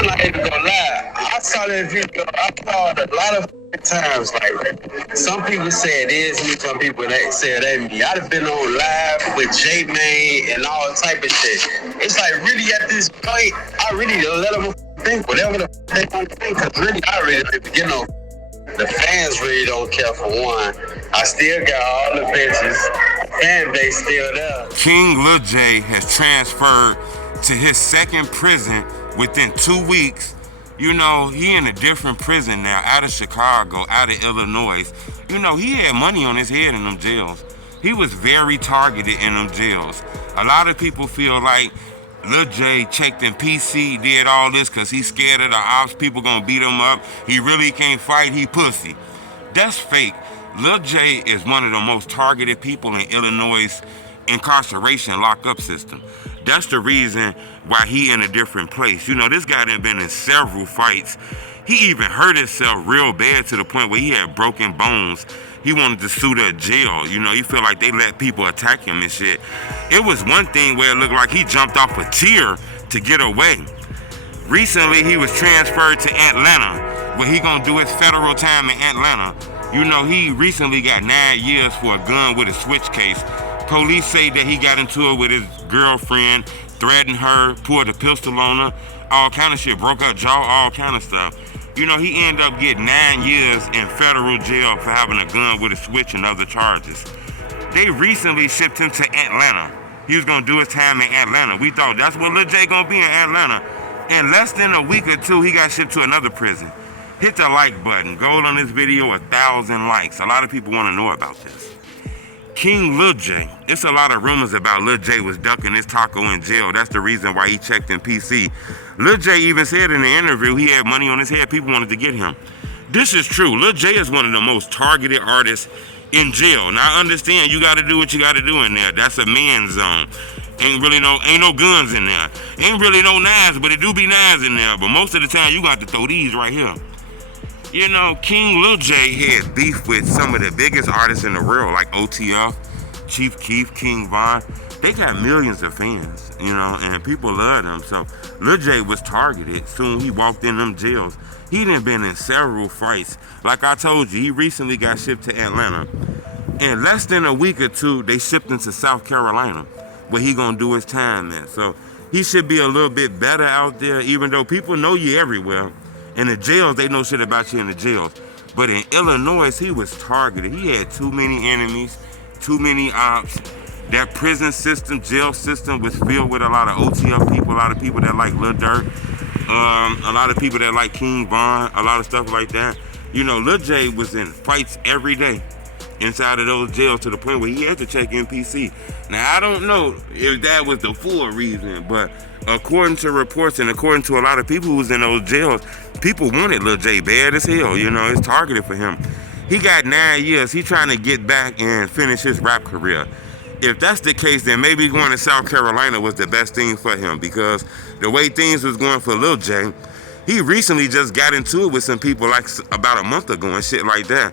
I'm not even gonna lie. I saw that video. I saw it a lot of times. Like some people say it is me, some people that say it ain't me. I'd have been on live with J May and all type of shit. It's like really at this point, I really don't let them think whatever they want to think. Cause really, I really, you know, the fans really don't care for one. I still got all the bitches. Fan base still there. King Lil Jay has transferred to his second prison within 2 weeks. You know, he in a different prison now, out of Chicago, out of Illinois. You know, he had money on his head in them jails. He was very targeted in them jails. A lot of people feel like Lil Jay checked in PC, did all this because he's scared of the ops, people gonna beat him up. He really can't fight, he pussy. That's fake. Lil Jay is one of the most targeted people in Illinois' incarceration lockup system. That's the reason why he in a different place. You know, this guy done been in several fights. He even hurt himself real bad to the point where he had broken bones. He wanted to sue the jail. You know, he felt like they let people attack him and shit. It was one thing where it looked like he jumped off a tier to get away. Recently, he was transferred to Atlanta, where he gonna do his federal time in Atlanta. You know, he recently got 9 years for a gun with a switch case. Police say that he got into it with his girlfriend, threatened her, pulled a pistol on her, all kind of shit, broke her jaw, all kind of stuff. You know, he ended up getting 9 years in federal jail for having a gun with a switch and other charges. They recently shipped him to Atlanta. He was gonna do his time in Atlanta. We thought that's where Lil Jay gonna be, in Atlanta. In less than a week or two, he got shipped to another prison. Hit the like button. Go on this video, 1,000 likes. A lot of people want to know about this. King Lil Jay. It's a lot of rumors about Lil Jay was ducking his taco in jail. That's the reason why he checked in PC. Lil Jay even said in the interview he had money on his head. People wanted to get him. This is true. Lil Jay is one of the most targeted artists in jail. Now I understand you got to do what you got to do in there. That's a man's zone. Ain't no guns in there. Ain't really no knives, but it do be knives in there. But most of the time you got to throw these right here. You know, King Lil Jay had beef with some of the biggest artists in the world, like OTF, Chief Keef, King Von. They got millions of fans, you know, and people love them. So Lil Jay was targeted soon he walked in them jails. He done been in several fights. Like I told you, he recently got shipped to Atlanta. In less than a week or two, they shipped him to South Carolina, where he gonna do his time, man. So he should be a little bit better out there, even though people know you everywhere. In the jails, they know shit about you in the jails. But in Illinois, he was targeted. He had too many enemies, too many ops. That prison system, jail system was filled with a lot of OTF people, a lot of people that like Lil Durk, a lot of people that like King Von, a lot of stuff like that. You know, Lil Jay was in fights every day inside of those jails to the point where he had to check NPC. Now, I don't know if that was the full reason, but according to reports and according to a lot of people who was in those jails, people wanted Lil Jay bad as hell. You know, it's targeted for him. He got 9 years. He trying to get back and finish his rap career. If that's the case, then maybe going to South Carolina was the best thing for him, because the way things was going for Lil Jay, he recently just got into it with some people like about a month ago and shit like that.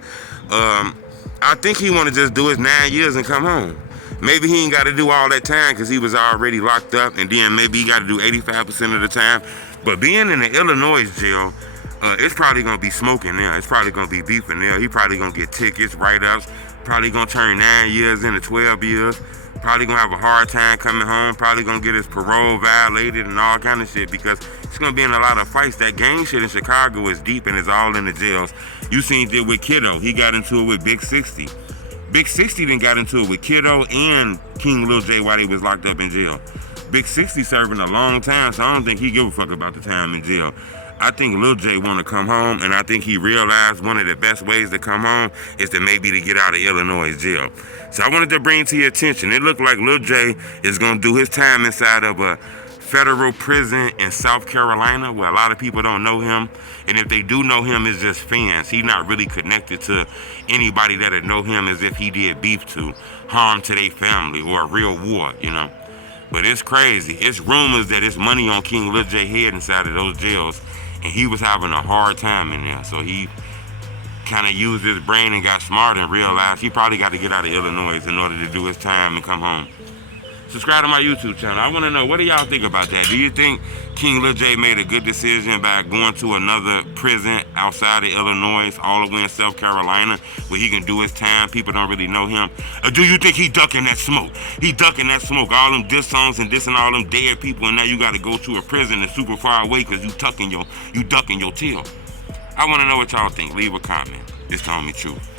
I think he want to just do his 9 years and come home. Maybe he ain't got to do all that time because he was already locked up, and then maybe he got to do 85% of the time. But being in the Illinois jail, it's probably going to be smoking there. It's probably going to be beefing there. He probably going to get tickets, write-ups, probably going to turn 9 years into 12 years, probably going to have a hard time coming home, probably going to get his parole violated and all kind of shit, because it's going to be in a lot of fights. That gang shit in Chicago is deep and it's all in the jails. You seen it with Kiddo. He got into it with Big 60. Big 60 then got into it with Kiddo and King Lil Jay while they was locked up in jail. Big 60 serving a long time, so I don't think he give a fuck about the time in jail. I think Lil Jay want to come home, and I think he realized one of the best ways to come home is to maybe to get out of Illinois jail. So I wanted to bring to your attention, it looked like Lil Jay is going to do his time inside of a federal prison in South Carolina, where a lot of people don't know him, and if they do know him, it's just fans. He's not really connected to anybody that'll know him as if he did beef to harm to their family or a real war, you know. But it's crazy. It's rumors that it's money on King Lil Jay head inside of those jails, and he was having a hard time in there. So he kind of used his brain and got smart and realized he probably got to get out of Illinois in order to do his time and come home. Subscribe to my YouTube channel. I want to know, what do y'all think about that? Do you think King Lil Jay made a good decision by going to another prison outside of Illinois, all the way in South Carolina, where he can do his time? People don't really know him. Or do you think he ducking that smoke? He ducking that smoke. All them diss songs and dissing all them dead people, and now you got to go to a prison that's super far away because you ducking your tail. I want to know what y'all think. Leave a comment. It's the homie Truth.